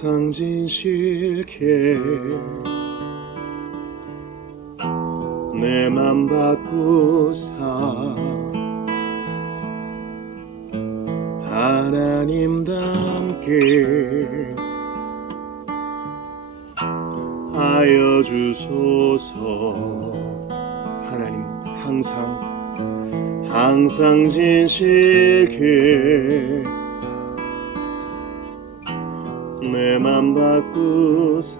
항상 진실게 내 맘 바꾸사 하나님답게 하여 주소서. 하나님 항상 진실게 내 맘 바꾸사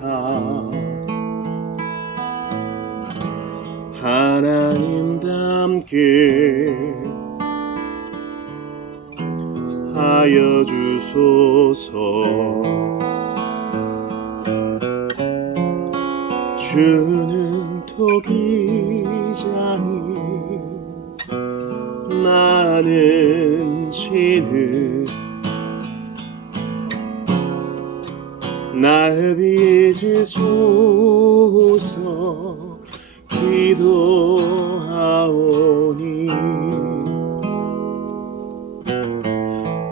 하나님답게 하여 주소서. 주는 토기장이 나는 진흙 날 빚으소서 기도하오니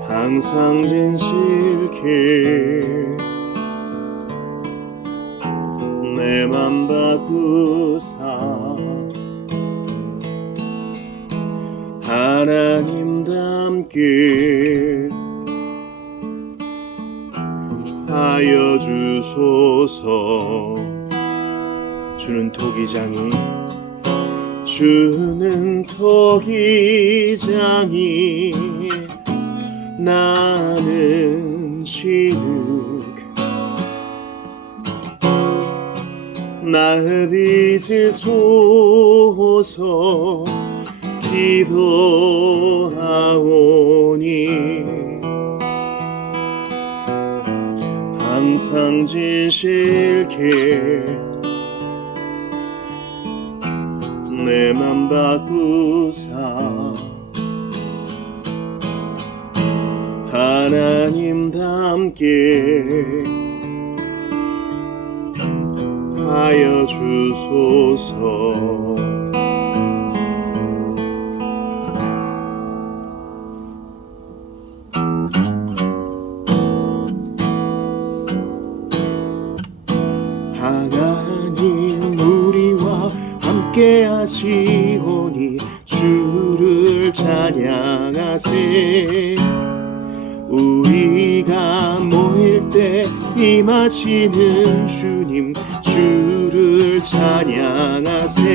항상 진실게 내 맘 바꾸사 하나님답게 하여 주소서. 주는 토기장이 나는 진흙 날 빚으소서 기도하오니 항상 진실게 내 맘 바꾸사 하나님답게 하여 주소서. 하나님 우리와 함께 하시오니 주를 찬양하세. 우리가 모일 때 임하시는 주님 주를 찬양하세.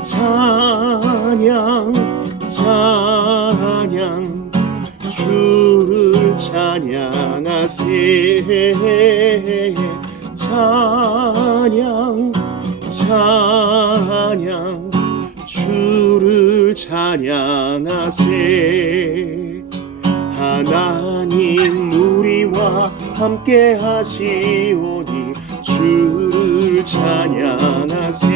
찬양 주를 찬양하세. 찬양 주를 찬양하세. 하나님 우리와 함께 하시오니 주를 찬양하세.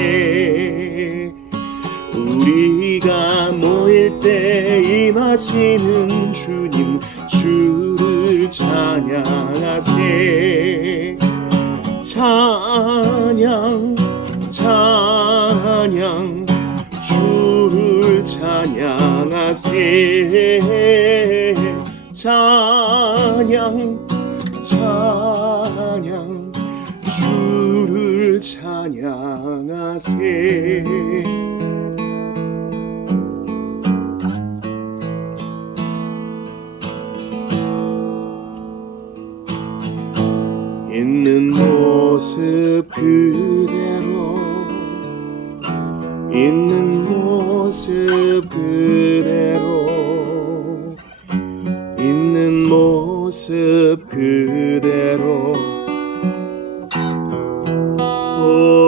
우리가 모일 때 임하시는 주님 주를 찬양하세. 찬양 주를 찬양하세. 찬양 주를 찬양하세. 있는 모습 그대로 있는 모습 그대로 있는 모습 그대로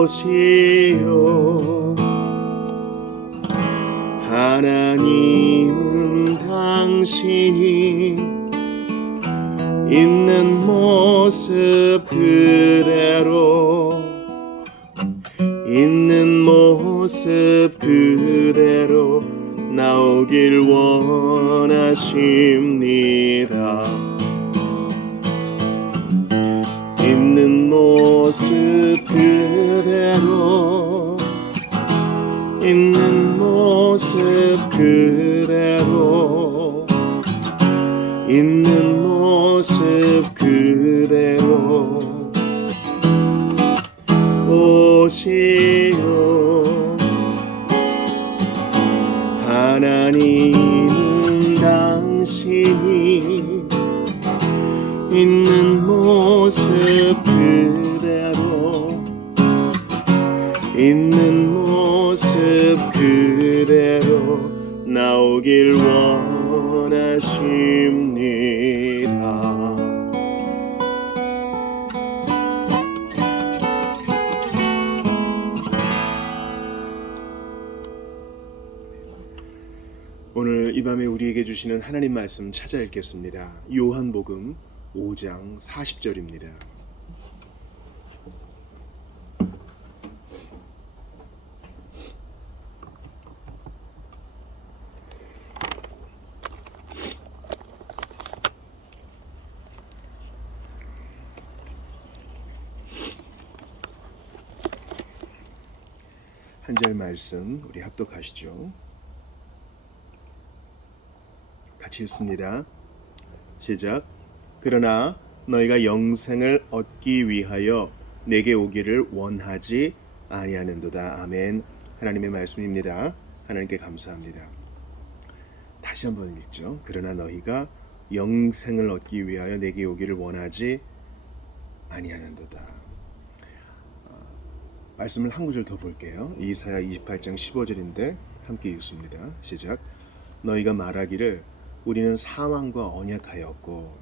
오시오. 하나님은 당신이 있는 모습 그대로 있는 모습 그대로 나오길 원하십니다. 있는 모습 그대로 있는 모습 그대로 있는 모습 그대로 주세요. 하나님은 당신이 있는 모습 그대로 있는 모습 그대로 나오길 원하십니다. 오늘 이 밤에 우리에게 주시는 하나님 말씀 찾아 읽겠습니다. 요한복음 5장 40절입니다. 한 절 말씀 우리 합독하시죠. 같이 읽습니다. 시작. 그러나 너희가 영생을 얻기 위하여 내게 오기를 원하지 아니하는도다. 아멘. 하나님의 말씀입니다. 하나님께 감사합니다. 다시 한번 읽죠. 그러나 너희가 영생을 얻기 위하여 내게 오기를 원하지 아니하는도다. 말씀을 한 구절 더 볼게요. 이사야 28장 15절인데 함께 읽습니다. 시작. 너희가 말하기를 우리는 사망과 언약하였고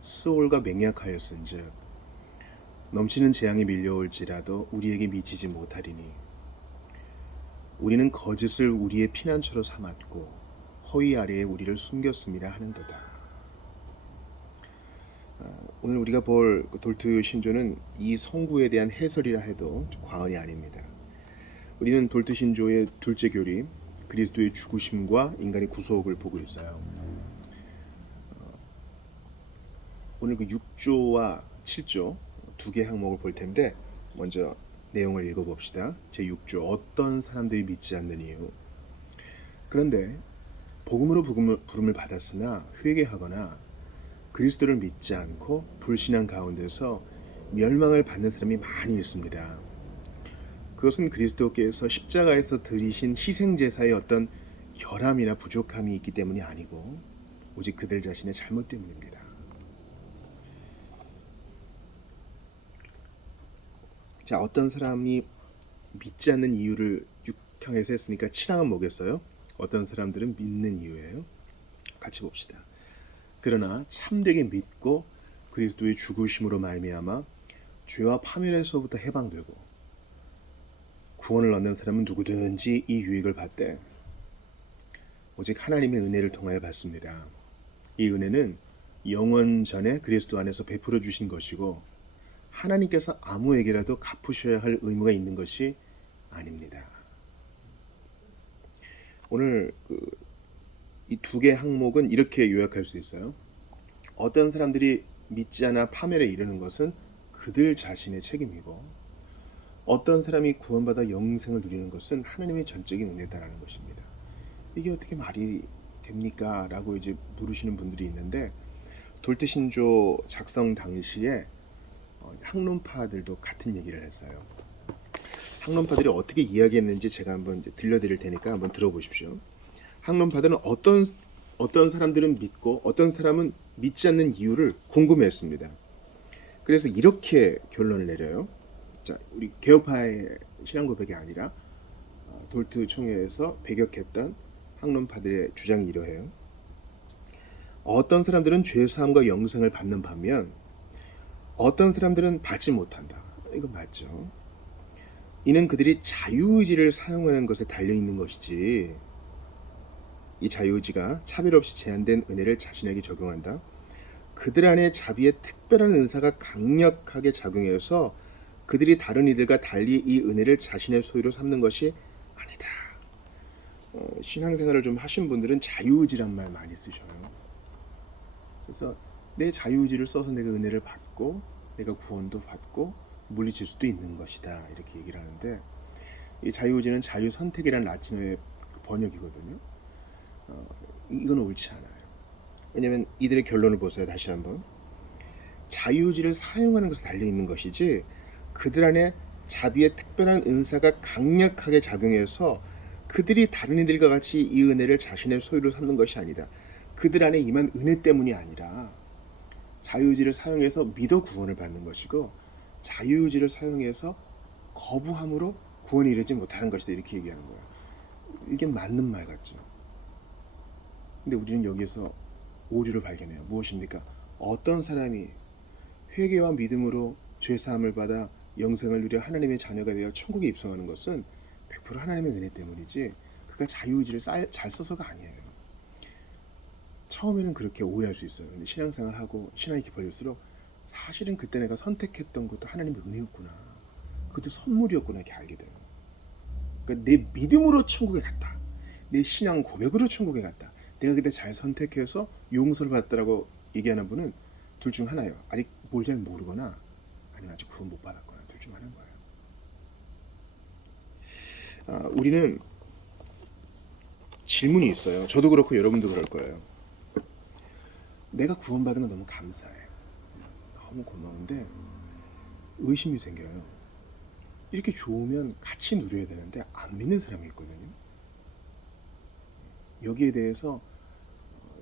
스올과 맹약하였은즉 넘치는 재앙이 밀려올지라도 우리에게 미치지 못하리니 우리는 거짓을 우리의 피난처로 삼았고 허위 아래에 우리를 숨겼음이라 하는도다. 오늘 우리가 볼 돌트 신조는 이 성구에 대한 해설이라 해도 과언이 아닙니다. 우리는 돌트 신조의 둘째 교리, 그리스도의 죽으심과 인간의 구속을 보고 있어요. 오늘 그 6조와 7조 두 개 항목을 볼 텐데 먼저 내용을 읽어봅시다. 제6조 어떤 사람들이 믿지 않는 이유. 그런데 복음으로 부름을 받았으나 회개하거나 그리스도를 믿지 않고 불신앙 가운데서 멸망을 받는 사람이 많이 있습니다. 그것은 그리스도께서 십자가에서 드리신 희생제사의 어떤 결함이나 부족함이 있기 때문이 아니고 오직 그들 자신의 잘못 때문입니다. 자, 어떤 사람이 믿지 않는 이유를 6항에서 했으니까 7항은 뭐겠어요? 어떤 사람들은 믿는 이유예요. 같이 봅시다. 그러나 참되게 믿고 그리스도의 죽으심으로 말미암아 죄와 파멸에서부터 해방되고 구원을 얻는 사람은 누구든지 이 유익을 받되 오직 하나님의 은혜를 통하여 받습니다. 이 은혜는 영원 전에 그리스도 안에서 베풀어 주신 것이고 하나님께서 아무에게라도 갚으셔야 할 의무가 있는 것이 아닙니다. 오늘 이 두 개 항목은 이렇게 요약할 수 있어요. 어떤 사람들이 믿지 않아 파멸에 이르는 것은 그들 자신의 책임이고 어떤 사람이 구원받아 영생을 누리는 것은 하나님의 전적인 은혜다라는 것입니다. 이게 어떻게 말이 됩니까? 라고 이제 물으시는 분들이 있는데 돌트 신조 작성 당시에 학론파들도 같은 얘기를 했어요. 학론파들이 어떻게 이야기했는지 제가 한번 들려드릴 테니까 한번 들어보십시오. 학론파들은 어떤 사람들은 믿고 어떤 사람은 믿지 않는 이유를 궁금해했습니다. 그래서 이렇게 결론을 내려요. 자, 우리 개혁파의 신앙 고백이 아니라 돌트 총회에서 배격했던 학론파들의 주장이 이러해요. 어떤 사람들은 죄사함과 영생을 받는 반면 어떤 사람들은 받지 못한다. 이거 맞죠? 이는 그들이 자유의지를 사용하는 것에 달려있는 것이지 이 자유의지가 차별 없이 제한된 은혜를 자신에게 적용한다. 그들 안에 자비의 특별한 은사가 강력하게 작용해서 그들이 다른 이들과 달리 이 은혜를 자신의 소유로 삼는 것이 아니다. 신앙생활을 좀 하신 분들은 자유의지란 말 많이 쓰셔요. 그래서 내 자유의지를 써서 내가 은혜를 받고 내가 구원도 받고 물리칠 수도 있는 것이다. 이렇게 얘기를 하는데 이 자유의지는 자유선택이라는 라틴어의 번역이거든요. 이건 옳지 않아요. 왜냐하면 이들의 결론을 보세요. 다시 한번. 자유의지를 사용하는 것에 달려있는 것이지 그들 안에 자비의 특별한 은사가 강력하게 작용해서 그들이 다른 이들과 같이 이 은혜를 자신의 소유로 삼는 것이 아니다. 그들 안에 임한 은혜 때문이 아니라 자유의지를 사용해서 믿어 구원을 받는 것이고, 자유의지를 사용해서 거부함으로 구원에 이르지 못하는 것이다, 이렇게 얘기하는 거예요. 이게 맞는 말 같죠. 근데 우리는 여기에서 오류를 발견해요. 무엇입니까? 어떤 사람이 회개와 믿음으로 죄사함을 받아 영생을 누려 하나님의 자녀가 되어 천국에 입성하는 것은 100% 하나님의 은혜 때문이지 그가 자유의지를 잘 써서가 아니에요. 처음에는 그렇게 오해할 수 있어요. 근데 신앙생활하고 신앙이 깊어질수록 사실은 그때 내가 선택했던 것도 하나님의 은혜였구나, 그것도 선물이었구나, 이렇게 알게 돼요. 그러니까 내 믿음으로 천국에 갔다, 내 신앙 고백으로 천국에 갔다, 내가 그때 잘 선택해서 용서를 받았다라고 얘기하는 분은 둘 중 하나예요. 아직 뭘 잘 모르거나 아니면 아직 구원 못 받았거나, 둘 중 하나인 거예요. 우리는 질문이 있어요. 저도 그렇고 여러분도 그럴 거예요. 내가 구원받은 건 너무 감사해, 너무 고마운데 의심이 생겨요. 이렇게 좋으면 같이 누려야 되는데 안 믿는 사람이 있거든요. 여기에 대해서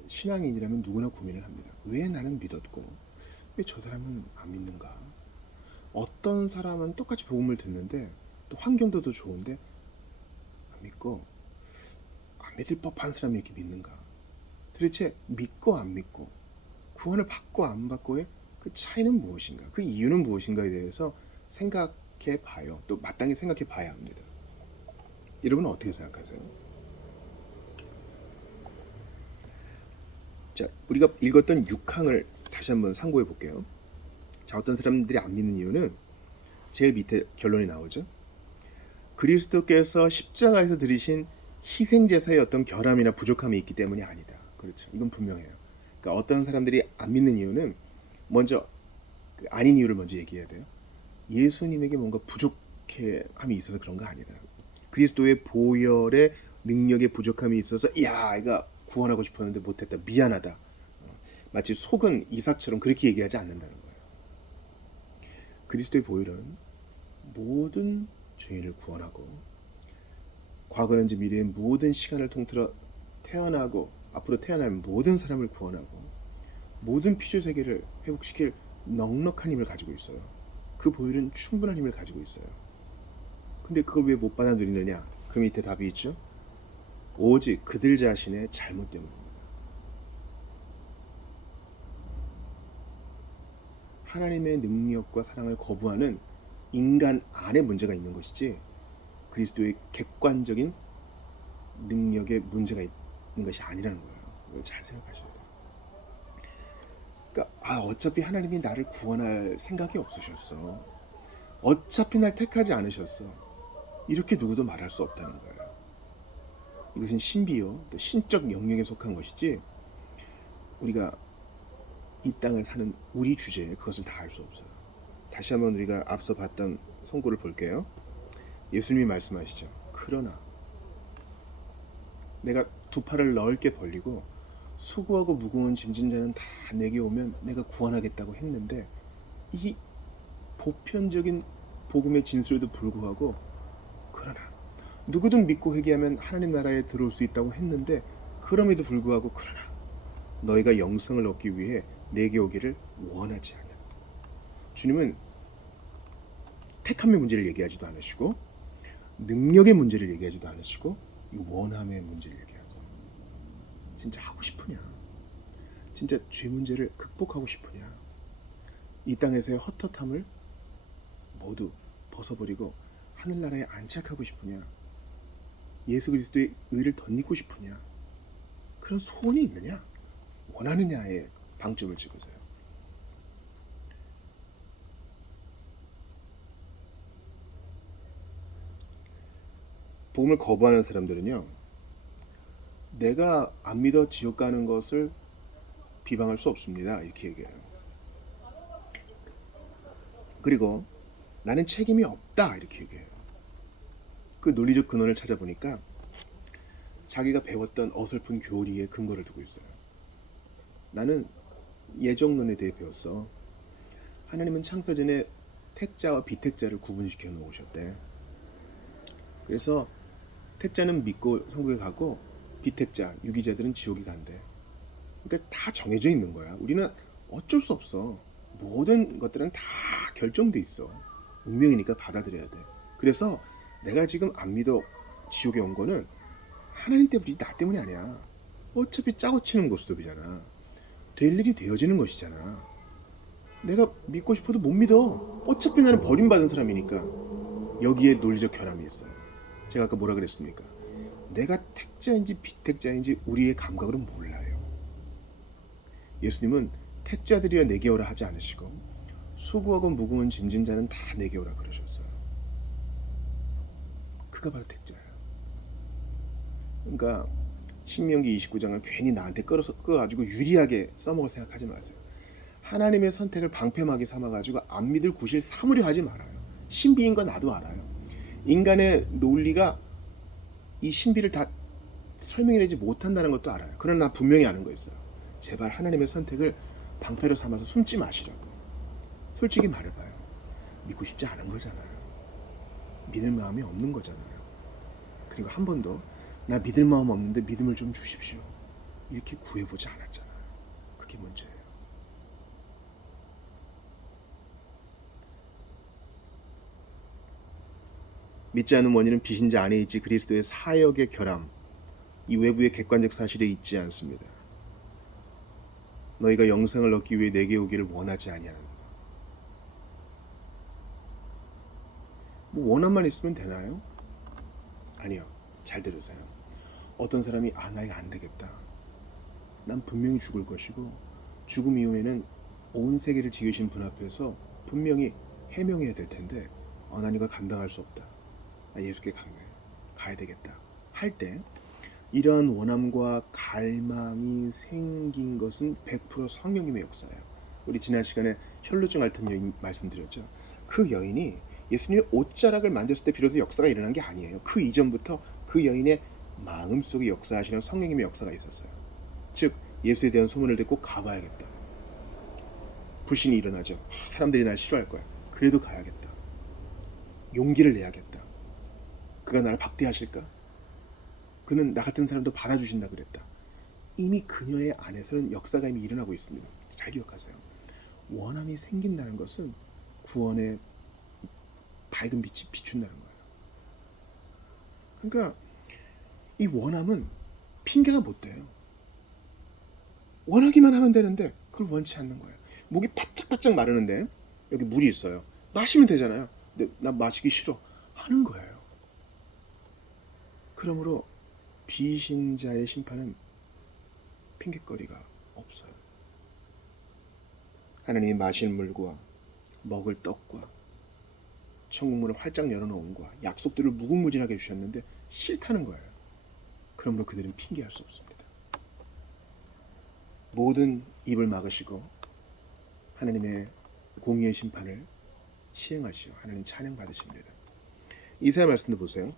신앙인이라면 누구나 고민을 합니다. 왜 나는 믿었고 왜 저 사람은 안 믿는가? 어떤 사람은 똑같이 복음을 듣는데 또 환경도 더 좋은데 안 믿고, 안 믿을 법한 사람이 이렇게 믿는가? 도대체 믿고 안 믿고, 구원을 받고 안 받고의 그 차이는 무엇인가? 그 이유는 무엇인가에 대해서 생각해 봐요. 또 마땅히 생각해 봐야 합니다. 여러분은 어떻게 생각하세요? 자, 우리가 읽었던 6항을 다시 한번 상고해 볼게요. 자, 어떤 사람들이 안 믿는 이유는 제일 밑에 결론이 나오죠. 그리스도께서 십자가에서 드리신 희생제사의 어떤 결함이나 부족함이 있기 때문이 아니다. 그렇죠. 이건 분명해요. 그러니까 어떤 사람들이 안 믿는 이유는 먼저 아닌 이유를 먼저 얘기해야 돼요. 예수님에게 뭔가 부족함이 있어서 그런 거 아니다. 그리스도의 보혈의 능력의 부족함이 있어서 야, 이거 구원하고 싶었는데 못했다, 미안하다, 마치 속은 이삭처럼 그렇게 얘기하지 않는다는 거예요. 그리스도의 보혈은 모든 죄인을 구원하고 과거 현재 미래의 모든 시간을 통틀어 태어나고 앞으로 태어날 모든 사람을 구원하고 모든 피조 세계를 회복시킬 넉넉한 힘을 가지고 있어요. 그 보혈은 충분한 힘을 가지고 있어요. 근데 그걸 왜 못 받아 누리느냐? 그 밑에 답이 있죠. 오직 그들 자신의 잘못 때문입니다. 하나님의 능력과 사랑을 거부하는 인간 안에 문제가 있는 것이지 그리스도의 객관적인 능력에 문제가 있는 것이 아니라는 거예요. 이걸 잘 생각하셔야 돼요. 그러니까 어차피 하나님이 나를 구원할 생각이 없으셨어, 어차피 날 택하지 않으셨어, 이렇게 누구도 말할 수 없다는 거예요. 이것은 신비요, 또 신적 영역에 속한 것이지 우리가 이 땅을 사는 우리 주제에 그것을 다 할 수 없어요. 다시 한번 우리가 앞서 봤던 선고를 볼게요. 예수님이 말씀하시죠. 그러나 내가 두 팔을 넓게 벌리고 수고하고 무거운 짐진 자는 다 내게 오면 내가 구원하겠다고 했는데, 이 보편적인 복음의 진술에도 불구하고 그러나 누구든 믿고 회개하면 하나님 나라에 들어올 수 있다고 했는데, 그럼에도 불구하고 그러나 너희가 영생을 얻기 위해 내게 오기를 원하지 않아. 주님은 택함의 문제를 얘기하지도 않으시고 능력의 문제를 얘기하지도 않으시고 이 원함의 문제를 얘기하세요. 진짜 하고 싶으냐? 진짜 죄 문제를 극복하고 싶으냐? 이 땅에서의 헛헛함을 모두 벗어버리고 하늘나라에 안착하고 싶으냐? 예수 그리스도의 의를 덧입고 싶으냐? 그런 소원이 있느냐? 원하느냐에 방점을 찍으세요. 복음을 거부하는 사람들은요, 내가 안 믿어 지옥 가는 것을 비방할 수 없습니다, 이렇게 얘기해요. 그리고 나는 책임이 없다, 이렇게 얘기해요. 그 논리적 근원을 찾아보니까 자기가 배웠던 어설픈 교리에 근거를 두고 있어요. 나는 예정론에 대해 배웠어. 하나님은 창세 전에 택자와 비택자를 구분시켜 놓으셨대. 그래서 택자는 믿고 천국에 가고 비택자, 유기자들은 지옥에 간대. 그러니까 다 정해져 있는 거야. 우리는 어쩔 수 없어. 모든 것들은 다 결정돼 있어. 운명이니까 받아들여야 돼. 그래서 내가 지금 안 믿어 지옥에 온 거는 하나님 때문이지 나 때문이 아니야. 어차피 짜고 치는 고스톱이잖아. 될 일이 되어지는 것이잖아. 내가 믿고 싶어도 못 믿어. 어차피 나는 버림받은 사람이니까. 여기에 논리적 결함이 있어요. 제가 아까 뭐라 그랬습니까? 내가 택자인지 비택자인지 우리의 감각으로 몰라요. 예수님은 택자들이여 내게 오라 하지 않으시고 수고하고 무거운 짐진 자는 다 내게 오라 그러셨어요. 그가 바로 택자예요. 그러니까 신명기 29장을 괜히 나한테 끌어가지고 유리하게 써먹을 생각하지 마세요. 하나님의 선택을 방패막이 삼아가지고 안 믿을 구실 삼으려 하지 말아요. 신비인 거 나도 알아요. 인간의 논리가 이 신비를 다 설명해내지 못한다는 것도 알아요. 그러나 나 분명히 아는 거 있어요. 제발 하나님의 선택을 방패로 삼아서 숨지 마시라고. 솔직히 말해봐요. 믿고 싶지 않은 거잖아요. 믿을 마음이 없는 거잖아요. 그리고 한 번도 나 믿을 마음 없는데 믿음을 좀 주십시오. 이렇게 구해보지 않았잖아요. 그게 문제예요. 믿지 않는 원인은 비신자 안에 있지 그리스도의 사역의 결함, 이 외부의 객관적 사실에 있지 않습니다. 너희가 영생을 얻기 위해 내게 오기를 원하지 아니하는 거죠. 뭐 원함만 있으면 되나요? 아니요. 잘 들으세요. 어떤 사람이 나 이거 안 되겠다. 난 분명히 죽을 것이고 죽음 이후에는 온 세계를 지으신 분 앞에서 분명히 해명해야 될 텐데 난 이걸 감당할 수 없다. 나 예수께 가야 되겠다. 할 때 이러한 원함과 갈망이 생긴 것은 100% 성령님의 역사예요. 우리 지난 시간에 혈루증 앓던 여인 말씀드렸죠. 그 여인이 예수님의 옷자락을 만졌을 때 비로소 역사가 일어난 게 아니에요. 그 이전부터 그 여인의 마음속에 역사하시는 성령님의 역사가 있었어요. 즉 예수에 대한 소문을 듣고 가봐야겠다. 불신이 일어나죠. 사람들이 날 싫어할 거야. 그래도 가야겠다. 용기를 내야겠다. 그가 나를 박대하실까? 그는 나 같은 사람도 받아주신다 그랬다. 이미 그녀의 안에서는 역사가 이미 일어나고 있습니다. 잘 기억하세요. 원함이 생긴다는 것은 구원의 밝은 빛이 비춘다는 거예요. 그러니까 이 원함은 핑계가 못 돼요. 원하기만 하면 되는데 그걸 원치 않는 거예요. 목이 바짝바짝 마르는데 여기 물이 있어요. 마시면 되잖아요. 근데 나 마시기 싫어 하는 거예요. 그러므로 비신자의 심판은 핑계거리가 없어요. 하나님이 마실 물과 먹을 떡과 천국문을 활짝 열어놓은 것과 약속들을 무궁무진하게 주셨는데 싫다는 거예요. 그러므로 그들은 핑계할 수 없습니다. 모든 입을 막으시고 하나님의 공의의 심판을 시행하시오. 하나님 찬양 받으십니다. 이사야 말씀도 보세요.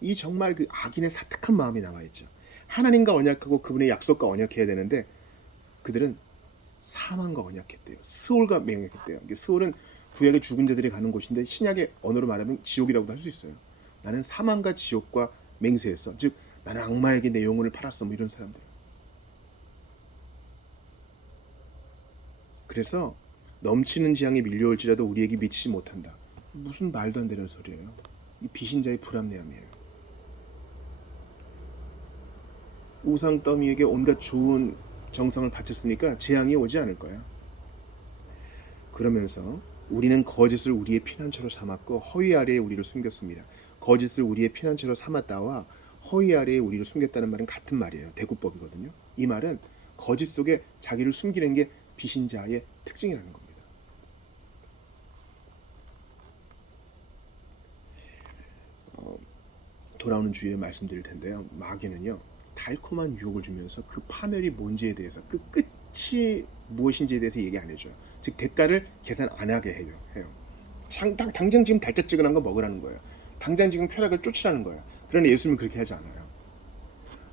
이 정말 그 악인의 사특한 마음이 남아있죠. 하나님과 언약하고 그분의 약속과 언약해야 되는데 그들은 사망과 언약했대요. 스올과 맹약했대요. 스올은 구약의 죽은 자들이 가는 곳인데 신약의 언어로 말하면 지옥이라고도 할 수 있어요. 나는 사망과 지옥과 맹세했어. 즉 나는 악마에게 내 영혼을 팔았어. 뭐 이런 사람들. 그래서 넘치는 재앙이 밀려올지라도 우리에게 미치지 못한다. 무슨 말도 안 되는 소리예요. 이 비신자의 불합리함이에요. 우상 더미에게 온갖 좋은 정성을 바쳤으니까 재앙이 오지 않을 거야. 그러면서 우리는 거짓을 우리의 피난처로 삼았고 허위 아래에 우리를 숨겼습니다. 거짓을 우리의 피난처로 삼았다와 허위 아래에 우리를 숨겼다는 말은 같은 말이에요. 대구법이거든요. 이 말은 거짓 속에 자기를 숨기는 게 비신자의 특징이라는 겁니다. 돌아오는 주에 말씀드릴 텐데요. 마귀는요. 달콤한 유혹을 주면서 그 파멸이 뭔지에 대해서 그 끝이 무엇인지에 대해서 얘기 안 해줘요. 즉 대가를 계산 안 하게 해요. 당장 지금 달짝지근한 거 먹으라는 거예요. 당장 지금 쾌락을 쫓으라는 거예요. 그러나 예수님은 그렇게 하지 않아요.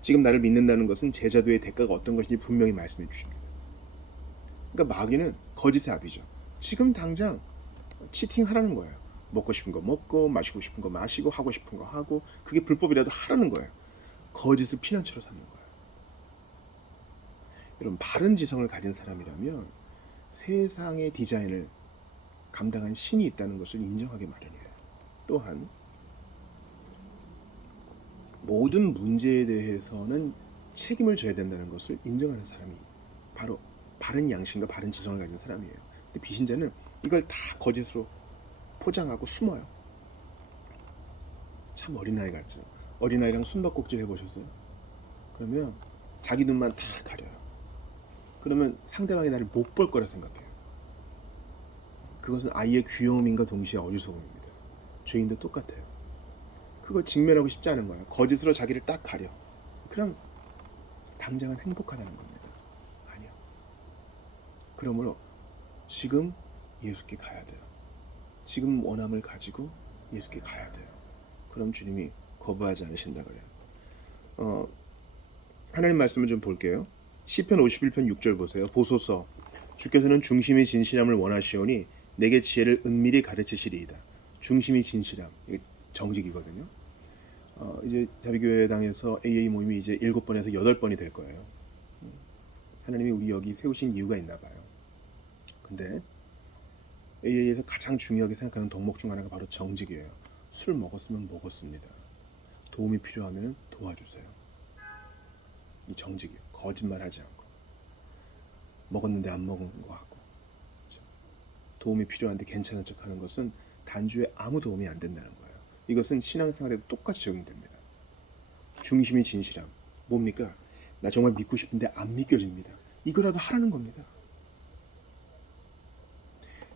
지금 나를 믿는다는 것은 제자도의 대가가 어떤 것인지 분명히 말씀해 주십니다. 그러니까 마귀는 거짓의 압이죠. 지금 당장 치팅하라는 거예요. 먹고 싶은 거 먹고 마시고 싶은 거 마시고 하고 싶은 거 하고 그게 불법이라도 하라는 거예요. 거짓을 피난처로 삼는 거예요. 여러분 바른 지성을 가진 사람이라면 세상의 디자인을 감당한 신이 있다는 것을 인정하기 마련이에요. 또한 모든 문제에 대해서는 책임을 져야 된다는 것을 인정하는 사람이 바로 바른 양심과 바른 지성을 가진 사람이에요. 근데 비신자는 이걸 다 거짓으로 포장하고 숨어요. 참 어린아이 같죠. 어린아이랑 숨바꼭질 해보셨어요? 그러면 자기 눈만 다 가려요. 그러면 상대방이 나를 못 볼 거라 생각해요. 그것은 아이의 귀여움인가 동시에 어리석음입니다. 죄인도 똑같아요. 그걸 직면하고 싶지 않은 거예요. 거짓으로 자기를 딱 가려. 그럼 당장은 행복하다는 겁니다. 아니요. 그러므로 지금 예수께 가야 돼요. 지금 원함을 가지고 예수께 가야 돼요. 그럼 주님이 거부하지 않으신다 그래요. 하나님 말씀을 좀 볼게요. 시편 51편 6절 보세요. 보소서 주께서는 중심이 진실함을 원하시오니 내게 지혜를 은밀히 가르치시리이다. 중심이 진실함. 이게 정직이거든요. 이제 자비교회당에서 AA 모임이 이제 7번에서 8번이 될 거예요. 하나님이 우리 여기 세우신 이유가 있나 봐요. 근데 AA에서 가장 중요하게 생각하는 덕목 중 하나가 바로 정직이에요. 술 먹었으면 먹었습니다. 도움이 필요하면 도와주세요. 이 정직이에요. 거짓말하지 않고 먹었는데 안 먹은 거 하고 도움이 필요한데 괜찮은 척하는 것은 단주에 아무 도움이 안 된다는 거예요. 이것은 신앙생활에도 똑같이 적용됩니다. 중심이 진실함. 뭡니까? 나 정말 믿고 싶은데 안 믿겨집니다. 이거라도 하라는 겁니다.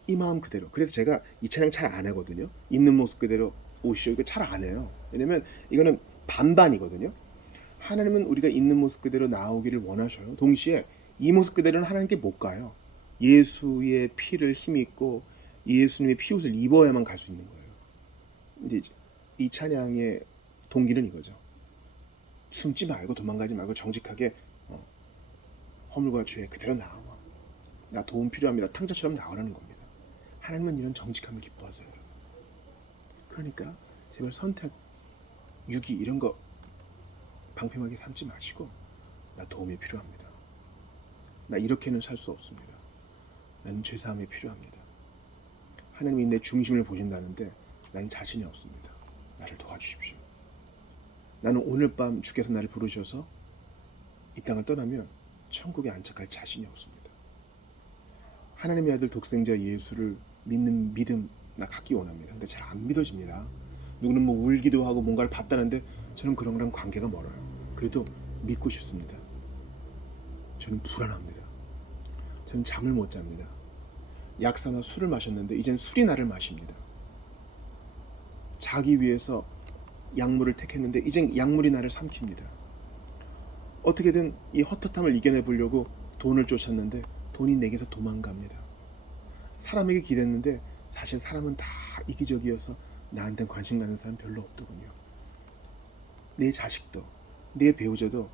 이 마음 그대로. 그래서 제가 이 찬양 잘 안 하거든요. 있는 모습 그대로 오시오. 이거 잘 안 해요. 왜냐면 이거는 반반이거든요. 하나님은 우리가 있는 모습 그대로 나오기를 원하셔요. 동시에 이 모습 그대로는 하나님께 못 가요. 예수의 피를 힘입고 예수님의 피옷을 입어야만 갈 수 있는 거예요. 근데 이 찬양의 동기는 이거죠. 숨지 말고 도망가지 말고 정직하게 허물과 죄 그대로 나와. 나 도움 필요합니다. 탕자처럼 나오라는 겁니다. 하나님은 이런 정직함을 기뻐하세요. 그러니까 제발 선택, 유기 이런 거 방패하게 삼지 마시고 나 도움이 필요합니다. 나 이렇게는 살 수 없습니다. 나는 죄사함이 필요합니다. 하나님이 내 중심을 보신다는데 나는 자신이 없습니다. 나를 도와주십시오. 나는 오늘 밤 주께서 나를 부르셔서 이 땅을 떠나면 천국에 안착할 자신이 없습니다. 하나님의 아들 독생자 예수를 믿는 믿음 나 갖기 원합니다. 근데 잘 안 믿어집니다. 누구는 뭐 울기도 하고 뭔가를 봤다는데 저는 그런 거랑 관계가 멀어요. 그래도 믿고 싶습니다. 저는 불안합니다. 저는 잠을 못 잡니다. 약사나 술을 마셨는데 이젠 술이 나를 마십니다. 자기 위해서 약물을 택했는데 이젠 약물이 나를 삼킵니다. 어떻게든 이 헛헛함을 이겨내 보려고 돈을 쫓았는데 돈이 내게서 도망갑니다. 사람에게 기댔는데 사실 사람은 다 이기적이어서 나한테 관심 가는 사람 별로 없더군요. 내 자식도 내 배우자도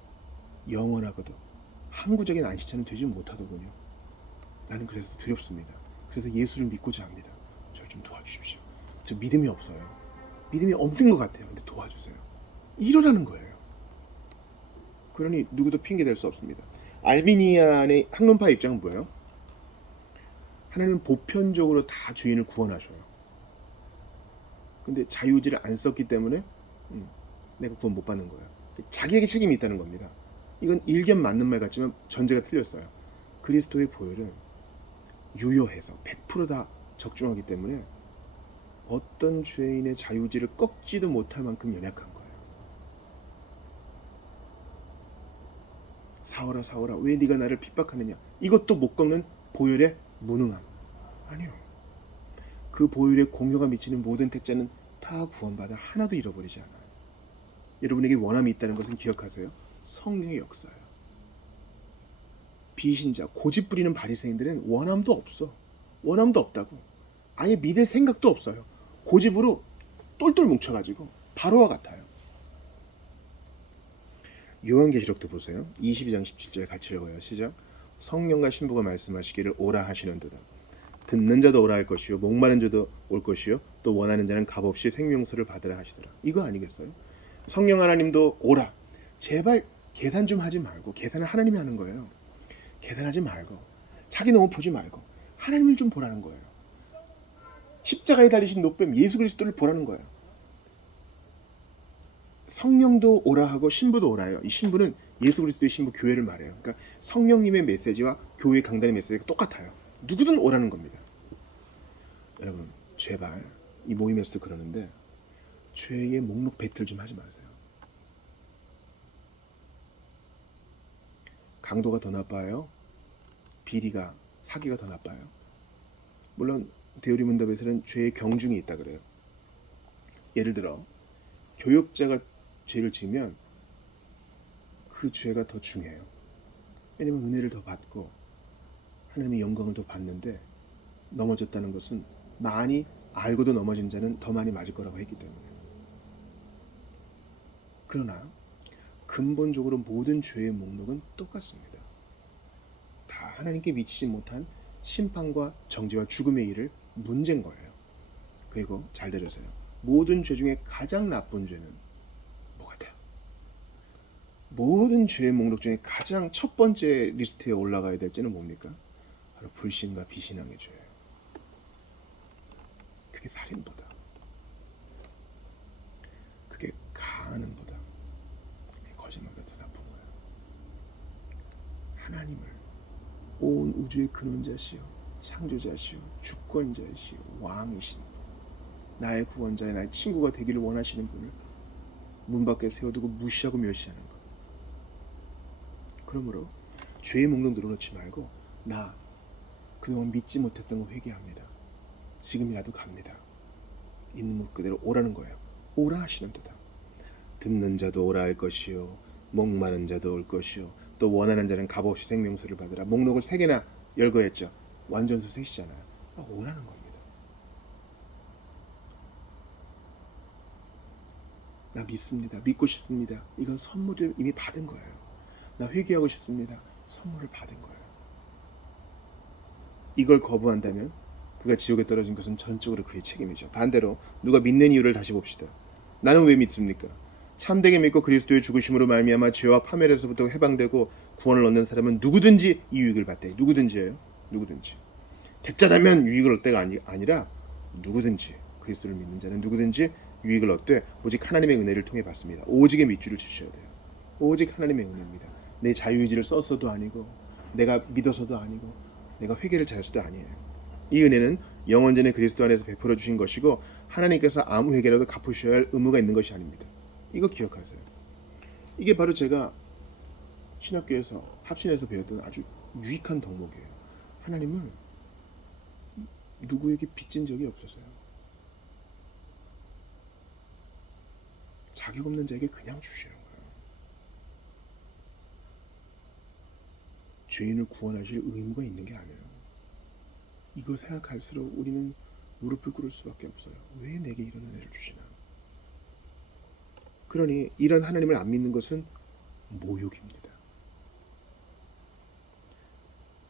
영원하고도 항구적인 안식처는 되지 못하더군요. 나는 그래서 두렵습니다. 그래서 예수를 믿고자 합니다. 저를 좀 도와주십시오. 저 믿음이 없어요. 믿음이 없는 것 같아요. 근데 도와주세요. 이러라는 거예요. 그러니 누구도 핑계 댈 수 없습니다. 알비니안의 학론파 입장은 뭐예요? 하나님은 보편적으로 다 죄인을 구원하셔요. 근데 자유의지를 안 썼기 때문에 내가 구원 못 받는 거예요. 자기에게 책임이 있다는 겁니다. 이건 일견 맞는 말 같지만 전제가 틀렸어요. 그리스도의 보혈은 유효해서 100% 다 적중하기 때문에 어떤 죄인의 자유의지를 꺾지도 못할 만큼 연약한 거예요. 사울아 사울아 왜 네가 나를 핍박하느냐. 이것도 못 꺾는 보혈의 무능함. 아니요. 그 보혈의 공효가 미치는 모든 택자는 다 구원받아 하나도 잃어버리지 않아요. 여러분에게 원함이 있다는 것은 기억하세요. 성령의 역사예요. 비신자 고집 부리는 바리새인들은 원함도 없어. 원함도 없다고. 아예 믿을 생각도 없어요. 고집으로 똘똘 뭉쳐가지고 바로와 같아요. 요한계시록도 보세요. 22장 17절 같이 읽어요. 시작. 성령과 신부가 말씀하시기를 오라 하시는도다. 듣는 자도 오라 할 것이요 목마른 자도 올 것이요 또 원하는 자는 값없이 생명수를 받으라 하시더라. 이거 아니겠어요? 성령 하나님도 오라. 제발 계산 좀 하지 말고, 계산은 하나님이 하는 거예요. 계산하지 말고, 자기 너무 보지 말고 하나님을 좀 보라는 거예요. 십자가에 달리신 노뱀 예수 그리스도를 보라는 거예요. 성령도 오라 하고 신부도 오라요. 이 신부는 예수 그리스도의 신부 교회를 말해요. 그러니까 성령님의 메시지와 교회 강단의 메시지가 똑같아요. 누구든 오라는 겁니다. 여러분, 제발 이 모임에서도 그러는데 죄의 목록 배틀 좀 하지 마세요. 강도가 더 나빠요? 비리가, 사기가 더 나빠요? 물론 데오리 문답에서는 죄의 경중이 있다 그래요. 예를 들어 교역자가 죄를 지으면 그 죄가 더 중해요. 왜냐면 은혜를 더 받고 하나님의 영광을 더 받는데, 넘어졌다는 것은 많이 알고도 넘어진 자는 더 많이 맞을 거라고 했기 때문에. 그러나 근본적으로 모든 죄의 목록은 똑같습니다. 다 하나님께 미치지 못한 심판과 정죄와 죽음의 일을 문제인 거예요. 그리고 잘 들으세요. 모든 죄 중에 가장 나쁜 죄는 뭐 같아요? 모든 죄의 목록 중에 가장 첫 번째 리스트에 올라가야 될 죄는 뭡니까? 바로 불신과 비신앙의 죄예요. 그게 살인보다, 그게 가늠보다, 그게 거짓말보다 더 나쁜 거예요. 하나님을 온 우주의 근원자시요 창조자시요 주권자이시요 왕이신 나의 구원자의 나의 친구가 되기를 원하시는 분을 문 밖에 세워두고 무시하고 멸시하는 것. 그러므로 죄의 목록 늘어놓지 말고, 나 그동안 믿지 못했던 거 회개합니다. 지금이라도 갑니다. 있는 것 그대로 오라는 거예요. 오라 하시는 데다. 듣는 자도 오라 할 것이요 목마른 자도 올 것이요 또 원하는 자는 값없이 생명수를 받으라. 목록을 3개나 열거했죠. 완전수 셋이잖아요. 오라는 겁니다. 나 믿습니다. 믿고 싶습니다. 이건 선물을 이미 받은 거예요. 나 회개하고 싶습니다. 선물을 받은 거예요. 이걸 거부한다면 그가 지옥에 떨어진 것은 전적으로 그의 책임이죠. 반대로 누가 믿는 이유를 다시 봅시다. 나는 왜 믿습니까? 참되게 믿고 그리스도의 죽으심으로 말미암아 죄와 파멸에서부터 해방되고 구원을 얻는 사람은 누구든지 이 유익을 받대. 누구든지예요. 누구든지. 대짜라면 유익을 얻을 때가 아니라 누구든지, 그리스도를 믿는 자는 누구든지 유익을 얻되 오직 하나님의 은혜를 통해 받습니다. 오직의 밑줄을 치셔야 돼요. 오직 하나님의 은혜입니다. 내 자유의지를 써서도 아니고, 내가 믿어서도 아니고, 내가 회개를 잘해서도 아니에요. 이 은혜는 영원전에 그리스도 안에서 베풀어 주신 것이고, 하나님께서 아무 회개라도 갚으셔야 할 의무가 있는 것이 아닙니다. 이거 기억하세요. 이게 바로 제가 신학교에서 합신에서 배웠던 아주 유익한 덕목이에요. 하나님은 누구에게 빚진 적이 없어서요. 자격 없는 자에게 그냥 주시는 거예요. 죄인을 구원하실 의무가 있는 게 아니에요. 이거 생각할수록 우리는 무릎을 꿇을 수밖에 없어요. 왜 내게 이런 은혜를 주시나? 그러니 이런 하나님을 안 믿는 것은 모욕입니다.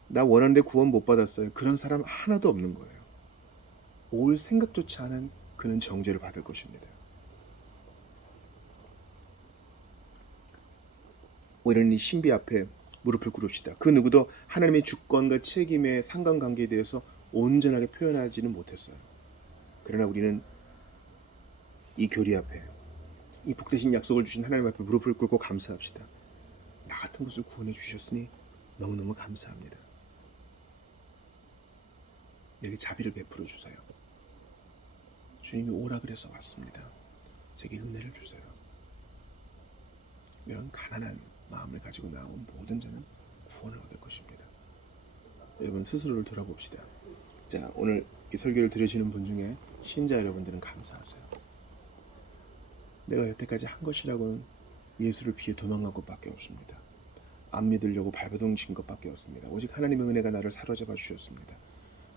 나 원하는데 구원 못 받았어요. 그런 사람 하나도 없는 거예요. 올 생각조차 않은 그는 정죄를 받을 것입니다. 우리는 이 신비 앞에 무릎을 꿇읍시다. 그 누구도 하나님의 주권과 책임의 상관관계에 대해서 온전하게 표현하지는 못했어요. 그러나 우리는 이 교리 앞에, 이 복되신 약속을 주신 하나님 앞에 무릎을 꿇고 감사합시다. 나 같은 것을 구원해 주셨으니 너무너무 감사합니다. 내게 자비를 베풀어 주세요. 주님이 오라 그래서 왔습니다. 제게 은혜를 주세요. 이런 가난한 마음을 가지고 나온 모든 자는 구원을 얻을 것입니다. 여러분 스스로를 돌아봅시다. 자, 오늘 이 설교를 들으시는 분 중에 신자 여러분들은 감사하세요. 내가 여태까지 한 것이라고는 예수를 피해 도망간 것밖에 없습니다. 안 믿으려고 발버둥 친 것밖에 없습니다. 오직 하나님의 은혜가 나를 사로잡아 주셨습니다.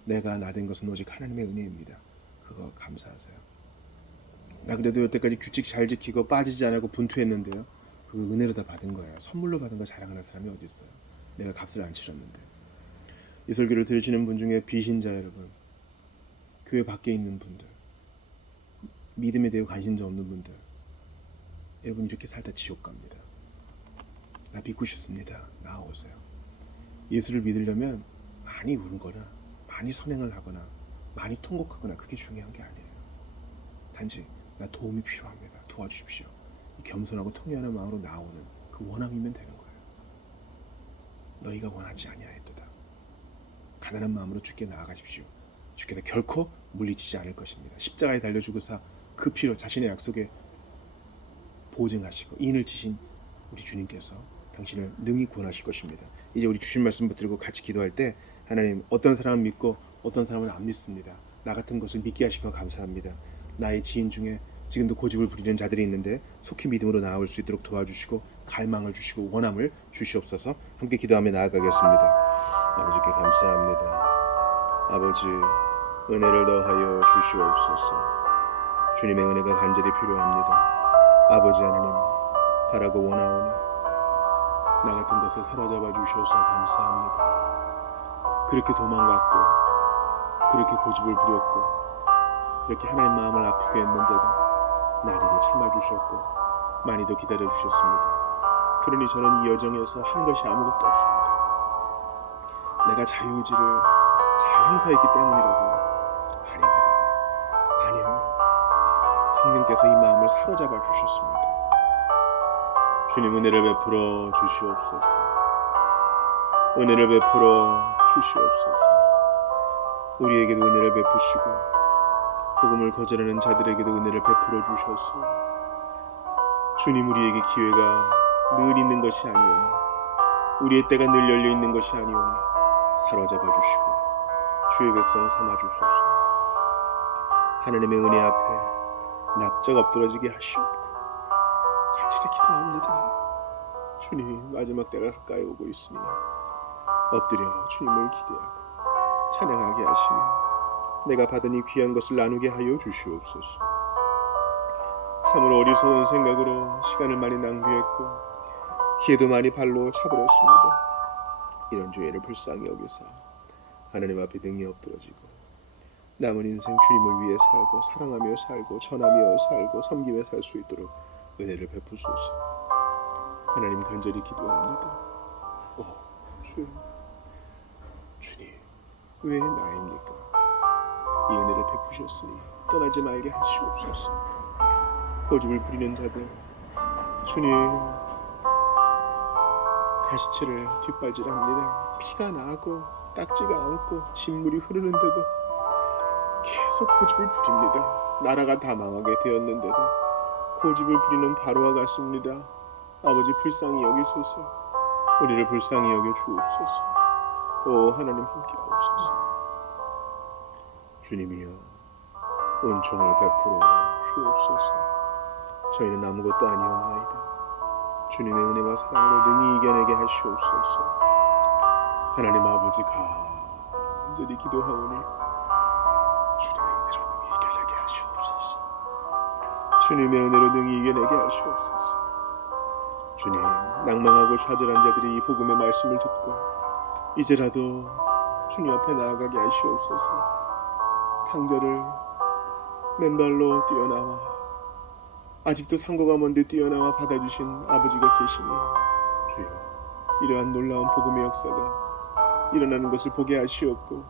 내가 나된 것은 오직 하나님의 은혜입니다. 그거 감사하세요. 나 그래도 여태까지 규칙 잘 지키고 빠지지 않고 분투했는데요. 그 은혜로 다 받은 거예요. 선물로 받은 거 자랑하는 사람이 어디 있어요? 내가 값을 안 치렀는데. 이 설교를 들으시는 분 중에 비신자 여러분, 교회 밖에 있는 분들, 믿음에 대해 관심도 없는 분들, 여러분 이렇게 살다 지옥 갑니다. 나 믿고 싶습니다. 나와오세요. 예수를 믿으려면 많이 울거나 많이 선행을 하거나 많이 통곡하거나 그게 중요한 게 아니에요. 단지 나 도움이 필요합니다. 도와주십시오. 이 겸손하고 통회하는 마음으로 나오는 그 원함이면 되는 거예요. 너희가 원하지 아니하였도다. 가난한 마음으로 주께 나아가십시오. 주께서 결코 물리치지 않을 것입니다. 십자가에 달려 죽으사 그 피로 자신의 약속에 보증하시고 인을 치신 우리 주님께서 당신을 능히 구원하실 것입니다. 이제 우리 주신 말씀 붙들고 같이 기도할 때 하나님, 어떤 사람은 믿고 어떤 사람은 안 믿습니다. 나 같은 것을 믿게 하신 건 감사합니다. 나의 지인 중에 지금도 고집을 부리는 자들이 있는데 속히 믿음으로 나아올 수 있도록 도와주시고 갈망을 주시고 원함을 주시옵소서. 함께 기도하며 나아가겠습니다. 아버지께 감사합니다. 아버지, 은혜를 더하여 주시옵소서. 주님의 은혜가 간절히 필요합니다. 아버지 하나님, 바라고 원하오니 나 같은 것을 사로잡아 주셔서 감사합니다. 그렇게 도망갔고 그렇게 고집을 부렸고 그렇게 하나님 마음을 아프게 했는데도 나리도 참아주셨고 많이도 기다려주셨습니다. 그러니 저는 이 여정에서 한 것이 아무것도 없습니다. 내가 자유의지를 잘 행사했기 때문이라고. 아닙니다. 아니요. 성령께서 이 마음을 사로잡아 주셨습니다. 주님, 은혜를 베풀어 주시옵소서. 은혜를 베풀어 주시옵소서. 우리에게도 은혜를 베푸시고 복음을 거절하는 자들에게도 은혜를 베풀어 주셔서 주님, 우리에게 기회가 늘 있는 것이 아니오니 우리의 때가 늘 열려 있는 것이 아니오니 사로잡아 주시고 주의 백성 삼아 주소서. 하나님의 은혜 앞에 납작 엎드러지게 하시옵고 간절히 기도합니다. 주님, 마지막 때가 가까이 오고 있으니 엎드려 주님을 기대하고 찬양하게 하시며 내가 받은 이 귀한 것을 나누게 하여 주시옵소서. 참으로 어리석은 생각으로 시간을 많이 낭비했고 기회도 많이 발로 차버렸습니다. 이런 죄를 불쌍히 여기사 하나님 앞에 등이 엎드러지고 남은 인생 주님을 위해 살고 사랑하며 살고 전하며 살고 섬기며 살 수 있도록 은혜를 베푸소서. 하나님, 간절히 기도합니다. 주님, 왜 나입니까? 이 은혜를 베푸셨으니 떠나지 말게 하시옵소서. 고집을 부리는 자들, 주님, 가시체를 뒷발질합니다. 피가 나고 닦지가 않고 진물이 흐르는데도 계속 고집을 부립니다. 나라가 다 망하게 되었는데도 고집을 부리는 바로와 같습니다. 아버지, 불쌍히 여기소서. 우리를 불쌍히 여겨 주옵소서. 오 하나님, 함께하옵소서. 주님이여, 은총을 베풀어 주옵소서. 저희는 아무것도 아니옵나이다. 주님의 은혜와 사랑으로 능히 이겨내게 하시옵소서. 하나님 아버지, 간절히 기도하오니 주님의 은혜로 능히 이겨내게 하시옵소서. 주님의 은혜로 능히 이겨내게 하시옵소서. 주님, 낭망하고 좌절한 자들이 이 복음의 말씀을 듣고 이제라도 주님 앞에 나아가게 하시옵소서. 탕자를 맨발로 뛰어나와 아직도 상고가 먼데 뛰어나와 받아주신 아버지가 계시니 주여, 이러한 놀라운 복음의 역사가 일어나는 것을 보게 하시옵고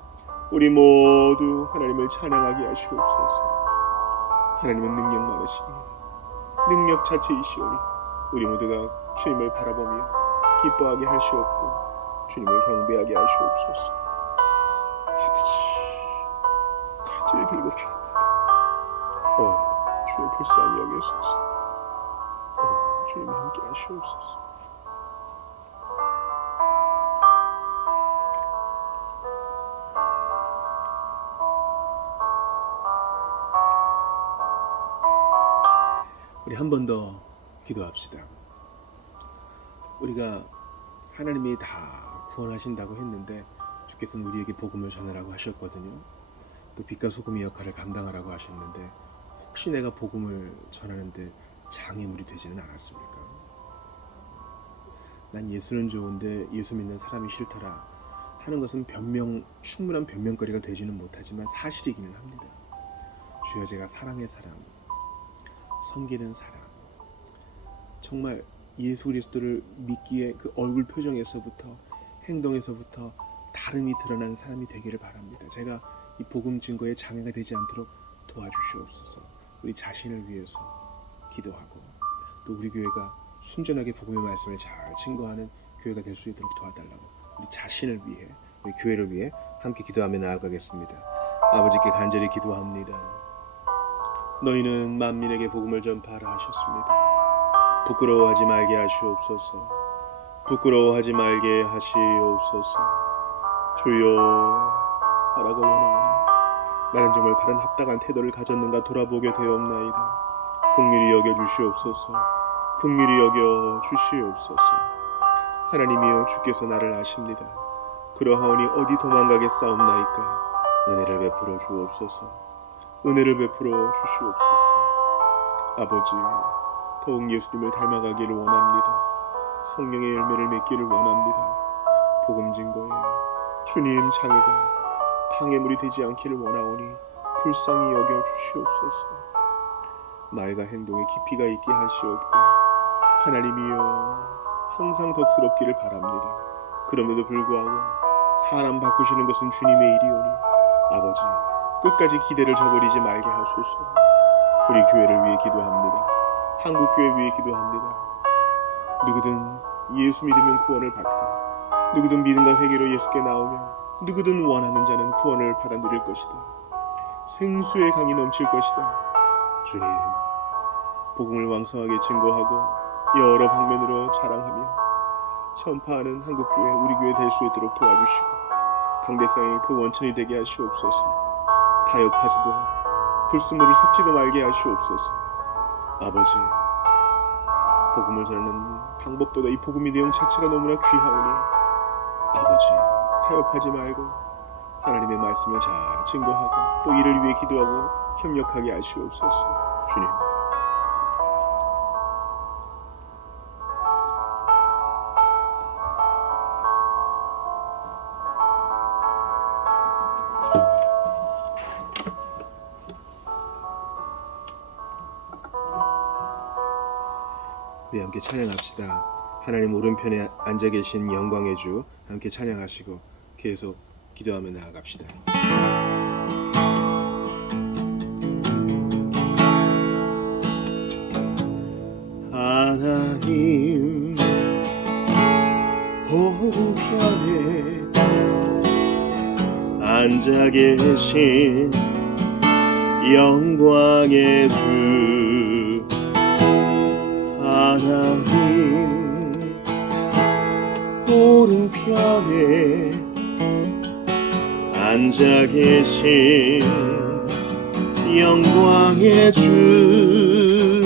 우리 모두 하나님을 찬양하게 하시옵소서. 하나님은 능력 많으시니 능력 자체이시오니 우리 모두가 주님을 바라보며 기뻐하게 하시옵고 주님을 경배하게 하시옵소서. 아버지, 간절히 빌고옵나이다. 주의 불쌍히 여기소서. 주님이 함께 하시옵소서. 우리 한 번 더 기도합시다. 우리가 하나님이 다 구원하신다고 했는데 주께서는 우리에게 복음을 전하라고 하셨거든요. 또 빛과 소금의 역할을 감당하라고 하셨는데 혹시 내가 복음을 전하는데 장애물이 되지는 않았습니까? 난 예수는 좋은데 예수 믿는 사람이 싫더라. 하는 것은 충분한 변명거리가 되지는 못하지만 사실이기는 합니다. 주여, 제가 사랑의 사람, 섬기는 사람, 정말 예수 그리스도를 믿기에 그 얼굴 표정에서부터 행동에서부터 다름이 드러나는 사람이 되기를 바랍니다. 제가 이 복음 증거에 장애가 되지 않도록 도와주시옵소서. 우리 자신을 위해서 기도하고 또 우리 교회가 순전하게 복음의 말씀을 잘 증거하는 교회가 될 수 있도록 도와달라고 우리 자신을 위해, 우리 교회를 위해 함께 기도하며 나아가겠습니다. 아버지께 간절히 기도합니다. 너희는 만민에게 복음을 전파하라 하셨습니다. 부끄러워하지 말게 하시옵소서. 부끄러워하지 말게 하시옵소서. 주여, 하라고 원하오니 나는 정말 바른 합당한 태도를 가졌는가 돌아보게 되옵나이다. 긍휼히 여겨 주시옵소서. 긍휼히 여겨 주시옵소서. 하나님이여, 주께서 나를 아십니다. 그러하오니 어디 도망가겠사옵나이까. 은혜를 베풀어 주옵소서. 은혜를 베풀어 주시옵소서. 아버지, 더욱 예수님을 닮아가기를 원합니다. 성령의 열매를 맺기를 원합니다. 복음 증거에 주님 장애가 방해물이 되지 않기를 원하오니 불쌍히 여겨 주시옵소서. 말과 행동에 깊이가 있게 하시옵고 하나님이여, 항상 덕스럽기를 바랍니다. 그럼에도 불구하고 사람 바꾸시는 것은 주님의 일이오니 아버지, 끝까지 기대를 저버리지 말게 하소서. 우리 교회를 위해 기도합니다. 한국교회 위해 기도합니다. 누구든 예수 믿으면 구원을 받고, 누구든 믿음과 회개로 예수께 나오면 누구든 원하는 자는 구원을 받아 누릴 것이다. 생수의 강이 넘칠 것이다. 주님, 복음을 왕성하게 증거하고 여러 방면으로 자랑하며 전파하는 한국교회, 우리 교회 될 수 있도록 도와주시고 강대상의 그 원천이 되게 하시옵소서. 타협하지도 불순물을 섞지도 말게 하시옵소서. 아버지, 복음을 전하는 방법보다 이 복음의 내용 자체가 너무나 귀하오니 아버지, 타협하지 말고 하나님의 말씀을 잘 증거하고 또 이를 위해 기도하고 협력하게 하시옵소서. 주님, 우리 함께 찬양합시다. 하나님 오른편에 앉아 계신 영광의 주 함께 찬양하시고 계속 기도하며 나아갑시다. 하나님 오른편에 앉아 계신 영광의 주, 하나님 오른편에 앉아 계신 영광의 주,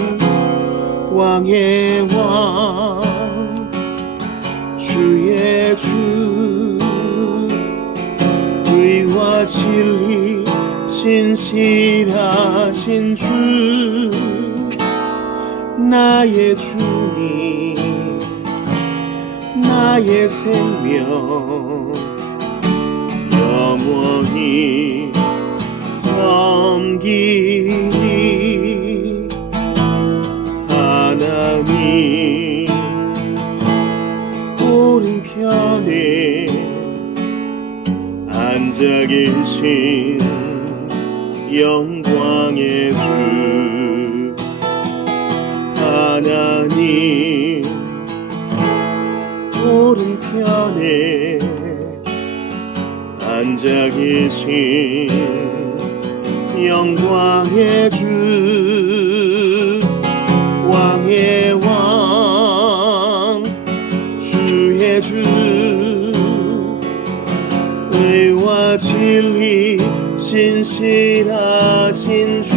왕의 왕 주의 주, 의와 진리 신실하신 주, 나의 주님, 나의 생명 영원히 섬기리. 하나님 오른편에 앉아 계신 영광의 주, 하나님 오른편에 앉아 계신 영광의 주, 왕의 왕 주의 주, 의와 진리 신실하신 주,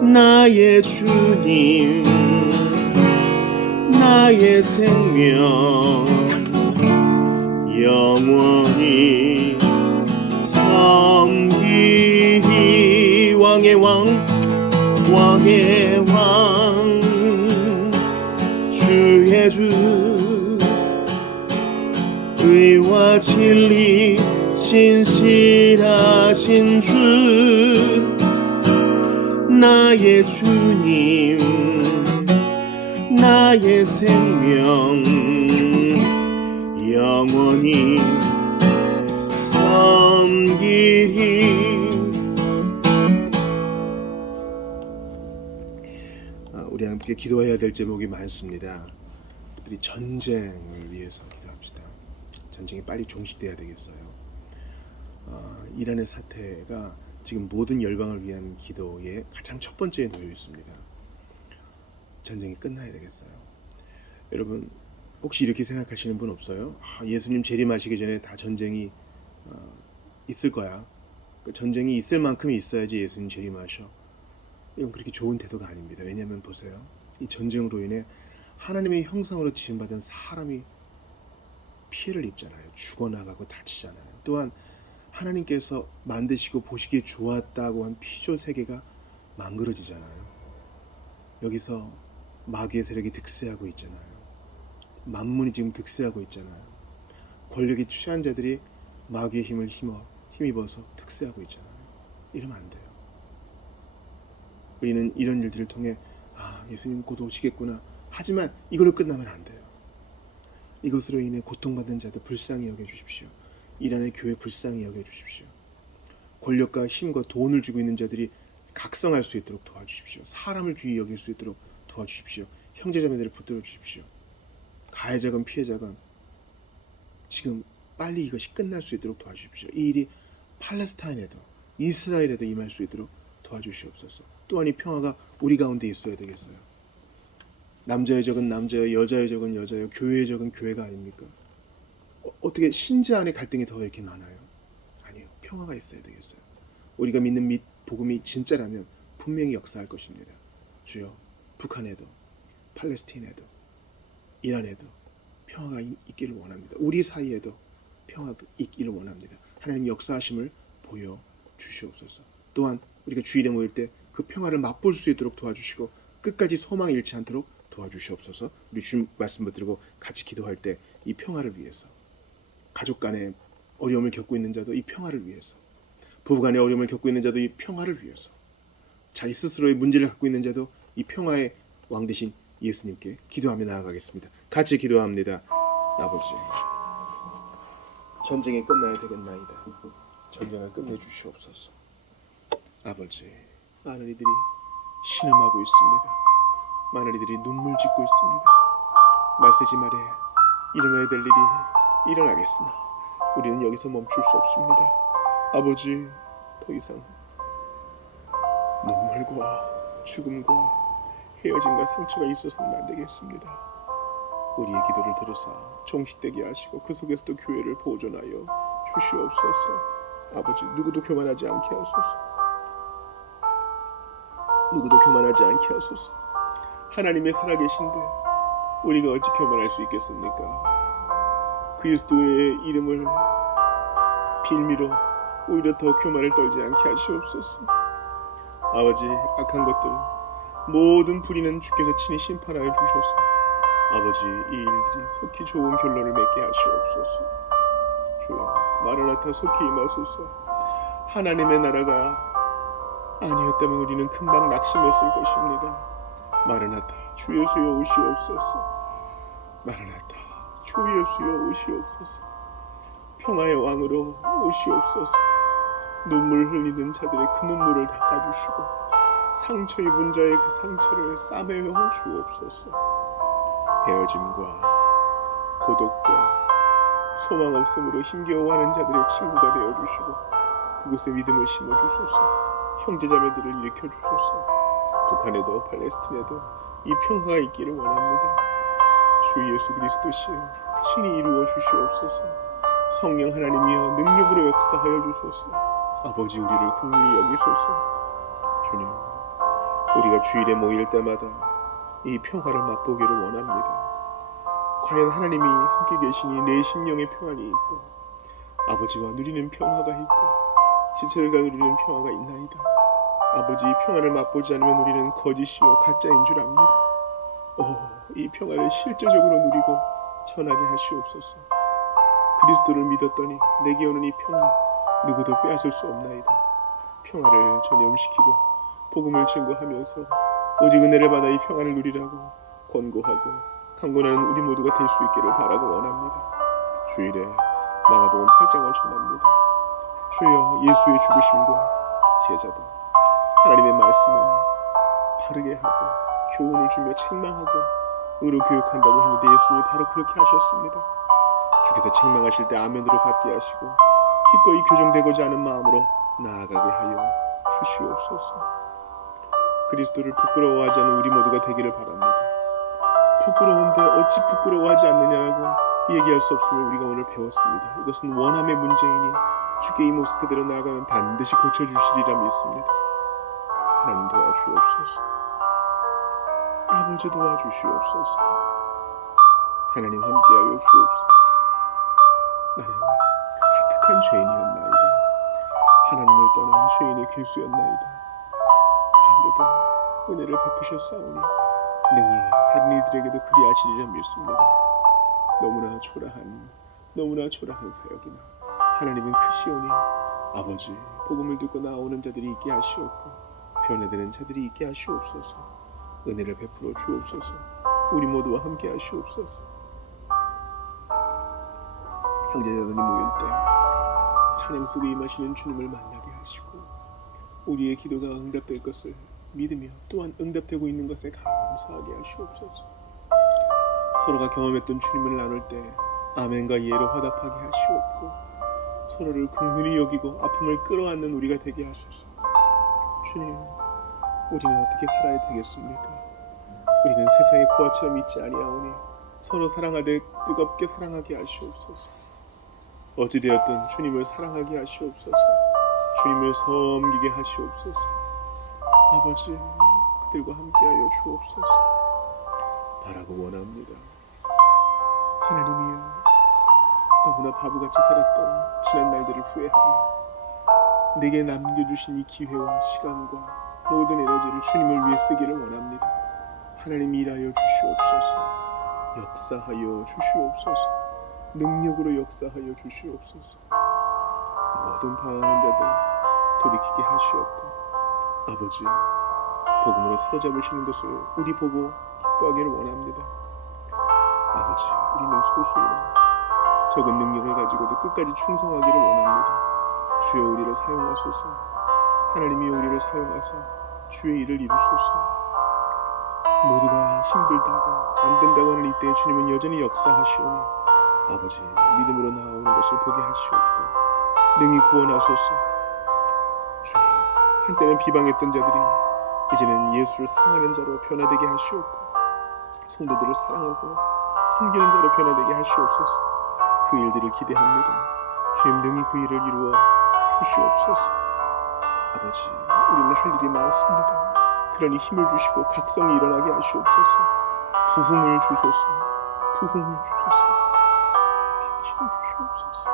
나의 주님, 나의 생명 영원히 섬기리. 왕의 왕, 왕의 왕 주의 주, 의와 진리 진실하신 주 나의 주님 나의 생명 영원히 섬기리. 우리 함께 기도해야 될 제목이 많습니다. 우리 전쟁을 위해서 기도합시다. 전쟁이 빨리 종식돼야 되겠어요. 이란의 사태가 지금 모든 열방을 위한 기도의 가장 첫 번째에 놓여 있습니다. 전쟁이 끝나야 되겠어요. 여러분 혹시 이렇게 생각하시는 분 없어요? 예수님 재림하시기 전에 다 전쟁이 있을 거야. 전쟁이 있을 만큼 있어야지 예수님 재림하셔. 이건 그렇게 좋은 태도가 아닙니다. 왜냐하면 보세요. 이 전쟁으로 인해 하나님의 형상으로 지음받은 사람이 피해를 입잖아요. 죽어나가고 다치잖아요. 또한 하나님께서 만드시고 보시기에 좋았다고 한 피조 세계가 망그러지잖아요. 여기서 마귀의 세력이 득세하고 있잖아요. 만문이 지금 득세하고 있잖아요. 권력이 취한 자들이 마귀의 힘을 힘입어서 득세하고 있잖아요. 이러면 안 돼요. 우리는 이런 일들을 통해 예수님 곧 오시겠구나. 하지만 이걸로 끝나면 안 돼요. 이것으로 인해 고통받는 자들 불쌍히 여겨주십시오. 이란의 교회 불쌍히 여겨주십시오. 권력과 힘과 돈을 주고 있는 자들이 각성할 수 있도록 도와주십시오. 사람을 귀히 여길 수 있도록 도와주십시오. 형제자매들을 붙들어 주십시오. 가해자건 피해자건 지금 빨리 이것이 끝날 수 있도록 도와주십시오. 이 일이 팔레스타인에도 이스라엘에도 임할 수 있도록 도와주시옵소서. 또한 이 평화가 우리 가운데 있어야 되겠어요. 남자의 적은 남자요, 여자의 적은 여자요, 교회의 적은 교회가 아닙니까? 어떻게 신자 안에 갈등이 더 이렇게 많아요? 아니요. 평화가 있어야 되겠어요. 우리가 믿는 복음이 진짜라면 분명히 역사할 것입니다. 주여, 북한에도 팔레스타인에도 이란에도 평화가 있기를 원합니다. 우리 사이에도 평화가 있기를 원합니다. 하나님 역사하심을 보여주시옵소서. 또한 우리가 주일에 모일 때 그 평화를 맛볼 수 있도록 도와주시고 끝까지 소망 잃지 않도록 도와주시옵소서. 우리 주님 말씀 붙들고 같이 기도할 때 이 평화를 위해서, 가족 간에 어려움을 겪고 있는 자도 이 평화를 위해서, 부부 간에 어려움을 겪고 있는 자도 이 평화를 위해서, 자기 스스로의 문제를 갖고 있는 자도 이 평화의 왕 되신 예수님께 기도하며 나아가겠습니다. 같이 기도합니다. 아버지, 전쟁이 끝나야 되겠나이다. 전쟁을 끝내주시옵소서. 아버지, 많은 이들이 신음하고 있습니다. 많은 이들이 눈물 짓고 있습니다. 말세지 말에 일어나야 될 일이 일어나겠으나 우리는 여기서 멈출 수 없습니다. 아버지, 더 이상 눈물과 죽음과 헤어짐과 상처가 있어서는 안 되겠습니다. 우리의 기도를 들으사 종식되게 하시고 그 속에서도 교회를 보존하여 주시옵소서. 아버지, 누구도 교만하지 않게 하소서. 누구도 교만하지 않게 하소서. 하나님의 살아계신데 우리가 어찌 교만할 수 있겠습니까? 그리스도의 이름을 빌미로 오히려 더 교만을 떨지 않게 하시옵소서. 아버지, 악한 것들 모든 불의는 주께서 친히 심판하여 주셔서 아버지, 이 일들이 속히 좋은 결론을 맺게 하시옵소서. 주여, 마라나타 속히 임하소서. 하나님의 나라가 아니었다면 우리는 금방 낙심했을 것입니다. 마라나타, 주 예수여 오시옵소서. 마라나타, 주 예수여 오시옵소서. 평화의 왕으로 오시옵소서. 눈물 흘리는 자들의 그 눈물을 닦아주시고 상처 입은 자의 그 상처를 싸매어 주옵소서. 헤어짐과 고독과 소망 없음으로 힘겨워하는 자들의 친구가 되어주시고 그곳에 믿음을 심어주소서. 형제자매들을 일으켜주소서. 북한에도 팔레스틴에도 이 평화가 있기를 원합니다. 주 예수 그리스도시여, 친히 이루어 주시옵소서. 성령 하나님이여, 능력으로 역사하여 주소서. 아버지, 우리를 긍휼히 여기소서. 주님, 우리가 주일에 모일 때마다 이 평화를 맛보기를 원합니다. 과연 하나님이 함께 계시니 내 심령에 평안이 있고 아버지와 누리는 평화가 있고 지체들과 누리는 평화가 있나이다. 아버지, 이 평화를 맛보지 않으면 우리는 거짓이요 가짜인 줄 압니다. 이 평화를 실제적으로 누리고 전하게 하시옵소서. 그리스도를 믿었더니 내게 오는 이 평안 누구도 빼앗을 수 없나이다. 평안을 전염시키고 복음을 증거하면서 오직 은혜를 받아 이 평안을 누리라고 권고하고 강권하는 우리 모두가 될 수 있기를 바라고 원합니다. 주일에 마가복음 8장을 전합니다. 주여, 예수의 죽으심과 제자도 하나님의 말씀은 바르게 하고 교훈을 주며 책망하고 의로 교육한다고 했는데 예수님이 바로 그렇게 하셨습니다. 주께서 책망하실 때 아멘으로 받게 하시고 기꺼이 교정되고자 하는 마음으로 나아가게 하여 주시옵소서. 그리스도를 부끄러워하지 않는 우리 모두가 되기를 바랍니다. 부끄러운데 어찌 부끄러워하지 않느냐라고 얘기할 수 없음을 우리가 오늘 배웠습니다. 이것은 원함의 문제이니 주께 이 모습 그대로 나아가면 반드시 고쳐주시리라 믿습니다. 하나님 도와주옵소서. 아버지 도와주시옵소서. 하나님 함께하여 주옵소서. 나는 사특한 죄인이었나이다. 하나님을 떠난 죄인의 괴수였나이다. 그런데도 은혜를 베푸셨사오니 능히 다른 이들에게도 그리하시리라 믿습니다. 너무나 초라한 사역이나 하나님은 크시오니 아버지, 복음을 듣고 나오는 자들이 있게 하시옵고 변화되는 자들이 있게 하시옵소서. 은혜를 베풀어 주옵소서. 우리 모두와 함께 하시옵소서. 형제자들이 모일 때 찬양 속에 임하시는 주님을 만나게 하시고 우리의 기도가 응답될 것을 믿으며 또한 응답되고 있는 것에 감사하게 하시옵소서. 서로가 경험했던 주님을 나눌 때 아멘과 예로 화답하게 하시옵고 서로를 긍휼히 여기고 아픔을 끌어안는 우리가 되게 하소서. 주님, 우리는 어떻게 살아야 되겠습니까? 우리는 세상의 고아처럼 있지 아니하오니 서로 사랑하되 뜨겁게 사랑하게 하시옵소서. 어찌되었든 주님을 사랑하게 하시옵소서. 주님을 섬기게 하시옵소서. 아버지, 그들과 함께하여 주옵소서. 바라고 원합니다. 하나님이여, 너무나 바보같이 살았던 지난 날들을 후회하며 내게 남겨주신 이 기회와 시간과 모든 에너지를 주님을 위해 쓰기를 원합니다. 하나님 일하여 주시옵소서. 역사하여 주시옵소서. 능력으로 역사하여 주시옵소서. 모든 방황한 자들 돌이키게 하시옵고 아버지, 복음으로 사로잡으시는 것을 우리 보고 기뻐하기를 원합니다. 아버지, 우리는 소수이나 적은 능력을 가지고도 끝까지 충성하기를 원합니다. 주여, 우리를 사용하소서. 하나님이 우리를 사용하사 주의 일을 이루소서. 모두가 힘들다고 안 된다고 하는 이때에 주님은 여전히 역사하시오니 아버지, 믿음으로 나아오는 것을 보게 하시옵고 능히 구원하소서. 주님, 한때는 비방했던 자들이 이제는 예수를 사랑하는 자로 변화되게 하시옵고 성도들을 사랑하고 섬기는 자로 변화되게 하시옵소서. 그 일들을 기대합니다. 주님, 능히 그 일을 이루어 주시옵소서. 아버지, 우리는 할 일이 많습니다. 그러니 힘을 주시고 각성이 일어나게 하시옵소서. 부흥을 주소서. 부흥을 주소서. 객실을 주시옵소서.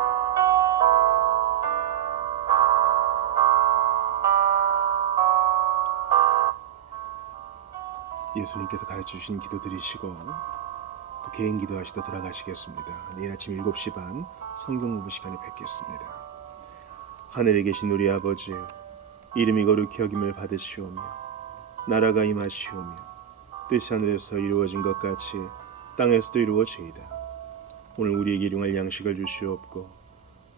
예수님께서 가르쳐주신 기도 드리시고 또 개인 기도하시다 들어가시겠습니다. 내일 아침 7시 반 성경 공부 시간에 뵙겠습니다. 하늘에 계신 우리 아버지, 이름이 거룩히 여김을 받으시오며 나라가 임하시오며 뜻이 하늘에서 이루어진 것 같이 땅에서도 이루어지이다. 오늘 우리에게 일용할 양식을 주시옵고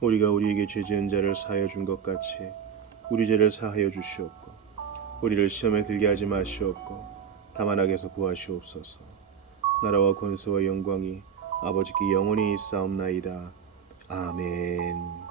우리가 우리에게 죄 지은 자를 사하여 준 것 같이 우리 죄를 사하여 주시옵고 우리를 시험에 들게 하지 마시옵고 다만 악에서 구하시옵소서. 나라와 권세와 영광이 아버지께 영원히 있사옵나이다. 아멘.